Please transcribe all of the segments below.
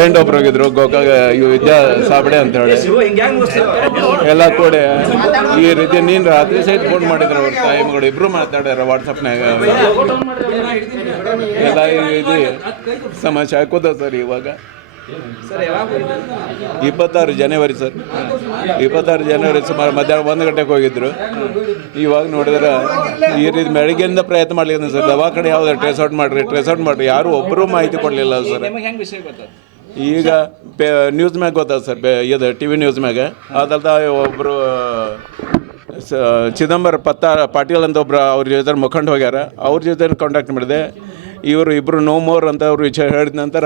Friend ಒಬ್ರು ಹೋಗಿದ್ರು, ಗೋಕಾಕ ಇವು ವಿದ್ಯಾ ಸಾಬಡೆ ಅಂತ ಹೇಳಿ. ಎಲ್ಲ ಕೂಡ, ಈ ರೀತಿ ನೀನು ರಾತ್ರಿ ಸಹಿತ ಫೋನ್ ಮಾಡಿದ್ರು ಅವ್ರ ಟೈಮ್ಗಳು ಇಬ್ರು ಮಾತಾಡ್ಯಾರ ವಾಟ್ಸಪ್ನಾಗ ಎಲ್ಲ ಇದು ಸಮಸ್ಯೆ ಹಾಕೋದ ಸರ್ ಇವಾಗ. ಇಪ್ಪತ್ತಾರು ಜನವರಿ ಸರ್. ಇಪ್ಪತ್ತಾರು ಜನವರಿ ಸುಮಾರು ಮಧ್ಯಾಹ್ನ ಒಂದು ಗಂಟೆಗೆ ಹೋಗಿದ್ರು. ಇವಾಗ ನೋಡಿದ್ರೆ ಈ ರೀತಿ ಬೆಳಗ್ಗೆಯಿಂದ ಪ್ರಯತ್ನ ಮಾಡ್ಲಿಕ್ಕೆ ಸರ್, ದವಾಖಾನೆ ಯಾವ್ದು ಟ್ರೇಸ್ ಔಟ್ ಮಾಡ್ರಿ ಟ್ರೇಸ್ ಔಟ್ ಮಾಡ್ರಿ, ಯಾರು ಒಬ್ಬರು ಮಾಹಿತಿ ಕೊಡಲಿಲ್ಲ ಸರ್. ಈಗ ಪೇ ನ್ಯೂಸ್ ಮ್ಯಾಗ ಗೊತ್ತಾದ ಸರ್ ಬೆ ಇದು ಟಿ ವಿ ನ್ಯೂಸ್ ಮ್ಯಾಗ. ಅದಲ್ದ ಒಬ್ಬರು ಚಿದಂಬರ ಪತ್ತ ಪಾಟೀಲ್ ಅಂತ ಒಬ್ರು ಅವ್ರ ಜೊತೆ ಮುಖಂಡ ಹೋಗ್ಯಾರ. ಅವ್ರ ಜೊತೆ ಕಾಂಟ್ಯಾಕ್ಟ್ ಮಾಡಿದೆ. ಇವರು ಇಬ್ಬರು ನೋ ಮೋರ್ ಅಂತ ಅವ್ರು ವಿಚಾರ ಹೇಳಿದ ನಂತರ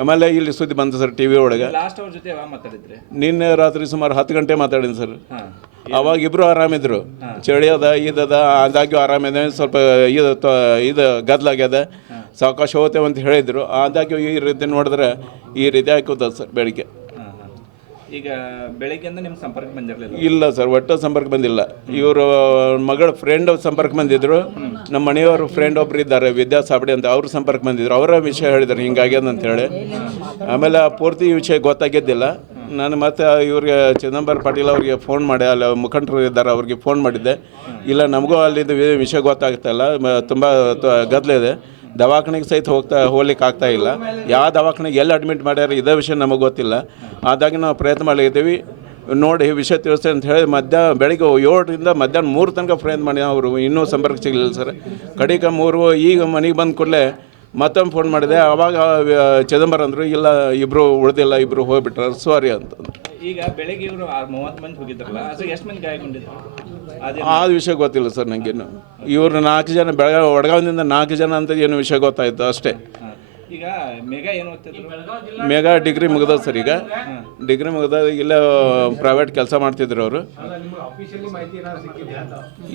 ಆಮೇಲೆ ಇಲ್ಲಿ ಸುದ್ದಿ ಬಂತು ಸರ್ ಟಿ ವಿ ಒಳಗೆ. ಲಾಸ್ಟ್ ಅವ್ರ ಜೊತೆ ಯಾವಾಗ ಮಾತಾಡಿದ್ರಿ? ನಿನ್ನೆ ರಾತ್ರಿ ಸುಮಾರು ಹತ್ತು ಗಂಟೆ ಮಾತಾಡಿನಿ ಸರ್ ಹಾ. ಅವಾಗ ಇಬ್ಬರು ಆರಾಮಿದ್ರು. ಚಳಿ ಅದ ಇದದ ಆದಾಗ್ಯೂ ಆರಾಮಿದೆ ಸ್ವಲ್ಪ ಇದು ತ- ಇದು ಗದ್ಲಾಗ್ಯದ. ಸಾವಕಾಶ ಹೋಗ್ತೇವೆ ಅಂತ ಹೇಳಿದ್ರು. ಆದಾಗ್ಯೂ ಈ ರೀತಿ ನೋಡಿದ್ರೆ ಈ ರೀತಿ ಹಾಕೋದ ಸರ್ ಬೆಳಿಗ್ಗೆ. ಈಗ ಬೆಳಿಗ್ಗೆಯಿಂದ ನಿಮ್ಗೆ ಸಂಪರ್ಕ ಬಂದಿರಲಿಲ್ಲ? ಇಲ್ಲ ಸರ್ ಒಟ್ಟು ಸಂಪರ್ಕ ಬಂದಿಲ್ಲ. ಇವರು ಮಗಳ ಫ್ರೆಂಡ್ ಸಂಪರ್ಕ ಬಂದಿದ್ರು. ನಮ್ಮ ಮನೆಯವರು ಫ್ರೆಂಡ್ ಒಬ್ರು ಇದ್ದಾರೆ ವಿದ್ಯಾ ಸಾಬಡಿ ಅಂತ ಅವರು ಸಂಪರ್ಕ ಬಂದಿದ್ರು. ಅವರ ವಿಷಯ ಹೇಳಿದ್ರು ಹಿಂಗಾಗ್ಯದ ಅಂತ ಹೇಳಿ. ಆಮೇಲೆ ಆ ಪೂರ್ತಿ ವಿಷಯ ಗೊತ್ತಾಗಿದ್ದಿಲ್ಲ ನಾನು ಮತ್ತೆ ಇವ್ರಿಗೆ ಚಿದಂಬರ ಪಾಟೀಲ್ ಅವ್ರಿಗೆ ಫೋನ್ ಮಾಡಿ ಅಲ್ಲಿ ಮುಖಂಡರು ಇದ್ದಾರೆ ಅವ್ರಿಗೆ ಫೋನ್ ಮಾಡಿದ್ದೆ. ಇಲ್ಲ ನಮಗೂ ಅಲ್ಲಿಂದ ವಿಷಯ ಗೊತ್ತಾಗುತ್ತಲ್ಲ ತುಂಬ ಗದ್ದಲ ಇದೆ. ದವಾಖಾನೆಗೆ ಸಹಿತ ಹೋಗ್ತಾ, ಹೋಗ್ಲಿಕ್ಕೆ ಆಗ್ತಾ ಇಲ್ಲ. ಯಾವ ದವಾಖಾನೆಗೆ ಎಲ್ಲಿ ಅಡ್ಮಿಟ್ ಮಾಡ್ಯಾರ ಇದೇ ವಿಷಯ ನಮಗೆ ಗೊತ್ತಿಲ್ಲ. ಆದಾಗಿ ನಾವು ಪ್ರಯತ್ನ ಮಾಡಲಿದ್ದೀವಿ ನೋಡಿ ವಿಷಯ ತಿಳಿಸ್ತೇವೆ ಅಂತ ಹೇಳಿ ಮಧ್ಯಾಹ್ನ, ಬೆಳಗ್ಗೆ ಏಳರಿಂದ ಮಧ್ಯಾಹ್ನ ಮೂರು ತನಕ ಪ್ರಯತ್ನ ಮಾಡಿ ಅವರು ಇನ್ನೂ ಸಂಪರ್ಕ ಸಿಗಲಿಲ್ಲ ಸರ್. ಕಡಿಕ ಮೂರು, ಈಗ ಮನೆಗೆ ಬಂದ ಕೂಡಲೇ ಮತ್ತೊಮ್ಮೆ ಫೋನ್ ಮಾಡಿದೆ ಅವಾಗ ಚಿದಂಬರ ಅಂದರು ಇಲ್ಲ ಇಬ್ಬರು ಉಳ್ದಿಲ್ಲ ಇಬ್ಬರು ಹೋಗ್ಬಿಟ್ರ ಸಾರಿ ಅಂತಂದ್ರು. ಈಗ ಬೆಳಿಗ್ಗೆ ಇವರು ಮೂವತ್ತು ಮಂದಿ ಹೋಗಿದ್ರಲ್ಲ ಅದು ಎಷ್ಟು ಮಂದಿ ಗಾಯಗೊಂಡಿದ್ರು? ಆ ವಿಷಯ ಗೊತ್ತಿಲ್ಲ ಸರ್ ನನಗೇನು ಇವರು ನಾಲ್ಕು ಜನ ಬೆಳಗಾವಿ ವಡಗಾವಿನಿಂದ ನಾಲ್ಕು ಜನ ಅಂತ ಏನು ವಿಷಯ ಗೊತ್ತಾಯಿತು ಅಷ್ಟೇ. ಈಗ ಮೆಗಾ ಏನು ಓದ್ತಿದ್ರು ಮೆಗಾ ಡಿಗ್ರಿ ಮುಗಿದ ಸರ್ ಈಗ. ಡಿಗ್ರಿ ಮುಗಿದ ಇಲ್ಲ ಪ್ರೈವೇಟ್ ಕೆಲಸ ಮಾಡ್ತಿದ್ರು ಅವರು.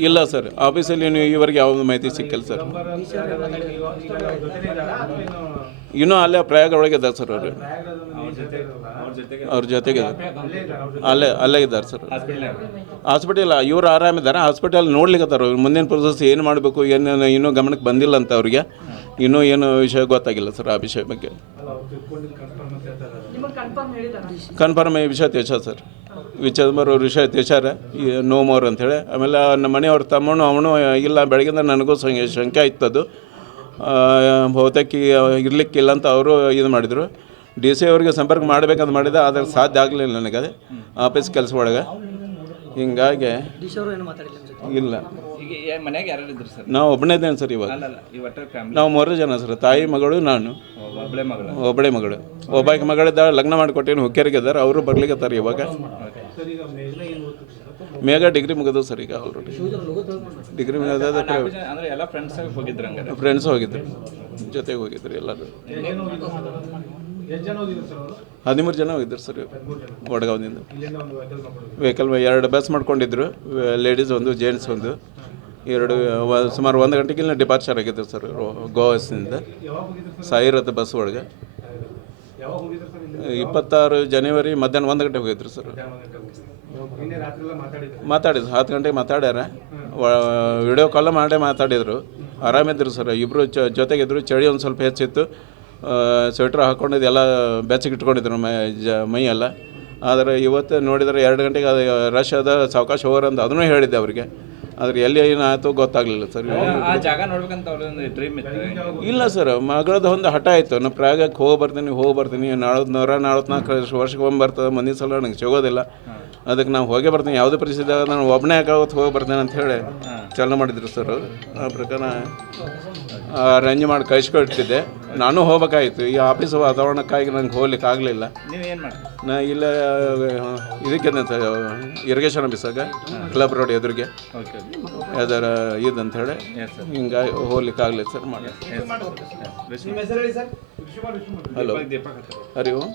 ಇಲ್ಲ ಸರ್ ಆಫೀಸಲ್ಲಿ ನೀವು ಈವರೆಗೆ ಯಾವ್ದು ಮಾಹಿತಿ ಸಿಕ್ಕಿಲ್ಲ ಸರ್. ಇನ್ನೂ ಅಲ್ಲೇ ಪ್ರಯಾಗ ಒಳಗೆ ಇದ್ದಾರೆ ಸರ್ ಅವರು. ಅವ್ರ ಜೊತೆ ಅವ್ರ ಜೊತೆಗೆ ಅಲ್ಲೇ ಅಲ್ಲೇ ಇದ್ದಾರೆ ಸರ್ ಹಾಸ್ಪಿಟ್ಲ್ ಇವರು ಆರಾಮಿದ್ದಾರೆ ಹಾಸ್ಪಿಟಲ್ ನೋಡ್ಲಿಕ್ಕೆ ಮುಂದಿನ ಪ್ರೊಸೆಸ್ ಏನು ಮಾಡಬೇಕು ಏನು ಇನ್ನೂ ಗಮನಕ್ಕೆ ಬಂದಿಲ್ಲ ಅಂತ ಅವ್ರಿಗೆ. ಇನ್ನೂ ಏನು ವಿಷಯ ಗೊತ್ತಾಗಿಲ್ಲ ಸರ್ ಆ ವಿಷಯ ಬಗ್ಗೆ. ಕನ್ಫರ್ಮ್ ಈ ವಿಷಯ ತಿಳಿಸ ಸರ್. ವಿಚಾರ ವಿಷಯ ತಿಳಿಸ್ಯಾರ ಈ ನೋ ಮೋರ್ ಅಂಥೇಳಿ ಆಮೇಲೆ ನಮ್ಮ ಮನೆಯವ್ರ ತಮ್ಮನು ಅವನು ಇಲ್ಲ ಬೆಳಗಿಂದ ನನಗೂ ಸಂಗೆ ಶಂಕೆ ಇತ್ತದು ಬಹುತೇಕ ಇರಲಿಕ್ಕಿಲ್ಲ ಅಂತ ಅವರು ಇದು ಮಾಡಿದರು. ಡಿ ಸಿ ಅವ್ರಿಗೆ ಸಂಪರ್ಕ ಮಾಡಬೇಕಂತ ಮಾಡಿದೆ ಆದರೆ ಸಾಧ್ಯ ಆಗಲಿಲ್ಲ ನನಗೆ ಅದು. ಆಫೀಸ್ ಕೆಲಸ ಒಳಗೆ. ಹಿಂಗಾಗಿ ಇಲ್ಲ. ಈಗ ಏ- ಯಾರು ಇದ್ರು ಸರ್? ನಾವು ಒಬ್ಬನೇ ಇದ್ದೇನೆ ಸರ್ ಇವಾಗ. ನಾವು ಮೂರು ಜನ ಸರ್ ತಾಯಿ ಮಗಳು ನಾನು. ಒಬ್ಬಳೆ ಮಗಳು. ಒಬ್ಬಳೆ ಮಗಳು. ಒಬ್ಬಾಕಿ ಮಗಳಿದ್ದಾಳೆ ಲಗ್ನ ಮಾಡಿಕೊಟ್ಟೇನು ಹುಕ್ಕೇರಿಗೆ ಇದ್ದಾರೆ ಅವರು ಬರ್ಲಿಕ್ಕತ್ತಾರೆ ಇವಾಗ. ಮೇಘ ಡಿಗ್ರಿ ಮುಗಿದು ಸರ್ ಈಗ ಅವರು. ಡಿಗ್ರಿ ಮುಗಿದ ಫ್ರೆಂಡ್ಸ್ ಹೋಗಿದ್ರು. ಜೊತೆಗೆ ಹೋಗಿದ್ರು ಎಲ್ಲರೂ. ಹದಿಮೂರು ಜನ ಹೋಗಿದ್ರು ಸರ್. ವಡಗಾವ್ನಿಂದ ವೆಹಿಕಲ್ ಎರಡು ಬಸ್ ಮಾಡ್ಕೊಂಡಿದ್ರು. ಲೇಡೀಸ್ ಒಂದು ಜೆಂಟ್ಸ್ ಒಂದು. ಎರಡು ಸುಮಾರು ಒಂದು ಗಂಟೆಗೆ ಇಲ್ಲಿ ಡಿಪಾರ್ಚರ್ ಆಗಿದ್ರು ಸರ್ ಗೋವಾಸ್ನಿಂದ ಸಾಯಿರದ ಬಸ್ ಒಳಗೆ. ಇಪ್ಪತ್ತಾರು ಜನವರಿ ಮಧ್ಯಾಹ್ನ ಒಂದು ಗಂಟೆಗೆ ಹೋಗಿದ್ರು ಸರ್. ಮಾತಾಡಿದ್ರು? ಹತ್ತು ಗಂಟೆಗೆ ಮಾತಾಡ್ಯಾರ. ವಿಡಿಯೋ ಕಾಲ್ ಮಾಡೇ ಮಾತಾಡಿದ್ರು. ಆರಾಮಿದ್ರು ಸರ್. ಇಬ್ಬರು ಜೊತೆಗಿದ್ರು. ಚಳಿ ಒಂದು ಸ್ವಲ್ಪ ಹೆಚ್ಚಿತ್ತು. ಸ್ವೆಟ್ರ್ ಹಾಕ್ಕೊಂಡಿದ್ದು ಎಲ್ಲ ಬೆಚ್ಚಗೆ ಇಟ್ಕೊಂಡಿದ್ರು ಮೈ ಜ ಮೈಯೆಲ್ಲ. ಆದರೆ ಇವತ್ತು ನೋಡಿದರೆ ಎರಡು ಗಂಟೆಗೆ ಅದು ರಶ್ ಅದ ಸಾವಕಾಶ ಹೋಗ್ರ ಅಂತ ಅದನ್ನೂ ಹೇಳಿದ್ದೆ ಅವರಿಗೆ. ಆದರೆ ಎಲ್ಲಿ ಏನಾಯಿತು ಗೊತ್ತಾಗಲಿಲ್ಲ ಸರ್. ಇಲ್ಲ ಸರ್ ಮಗಳದ ಒಂದು ಹಠ ಆಯಿತು. ನಾನು ಪ್ರಾಗಕ್ಕೆ ಹೋಗಿ ಬರ್ತೀನಿ ಹೋಗಿ ಬರ್ತೀನಿ. ನಾಳೆ ನೂರ ನಾಲ್ವತ್ನಾಲ್ಕು ವರ್ಷಕ್ಕೆ ಒಮ್ಮೆ ಬರ್ತದೆ. ಮಂದಿ ಸಲ ನಂಗೆ ಸಿಗೋದಿಲ್ಲ. ಅದಕ್ಕೆ ನಾವು ಹೋಗೇ ಬರ್ತೀನಿ. ಯಾವುದೇ ಪರಿಸ್ಥಿತಿ ಆಗ ನಾನು ಒಬ್ಬನೇ ಯಾಕಾಗುತ್ತೆ ಹೋಗಿ ಬರ್ತೇನೆ ಅಂತ ಹೇಳಿ ಚಾಲನೆ ಮಾಡಿದ್ರು ಸರ್ ಆ ಪ್ರಕಾರ ಅರೇಂಜ್ ಮಾಡಿ ಕಳಿಸ್ಕೊಟ್ಟಿದ್ದೆ. ನಾನು ಹೋಗ್ಬೇಕಾಯ್ತು. ಈ ಆಫೀಸ್ ವಾತಾವರಣಕ್ಕಾಗಿ ನಂಗೆ ಹೋಗ್ಲಿಕ್ಕೆ ಆಗಲಿಲ್ಲ. ನೀವು ಏನು ಮಾಡ್ತೀರಿ? ನಾ ಇಲ್ಲ ಇದಕ್ಕೆ ಸರ್ ಇರಿಗೇಷನ್ ಆಫೀಸಾಗ ಕ್ಲಬ್ ರೋಡ್ ಎದುರಿಗೆ. ಓಕೆ ಯಾವ್ದಾರ ಇದಂತ ಹೇಳಿ ಹಿಂಗಾಗಿ ಹೋಗ್ಲಿಕ್ಕೆ ಆಗಲಿಲ್ಲ ಸರ್ ಮಾಡಿ ಹಲೋ. ಹರಿ ಓಂ.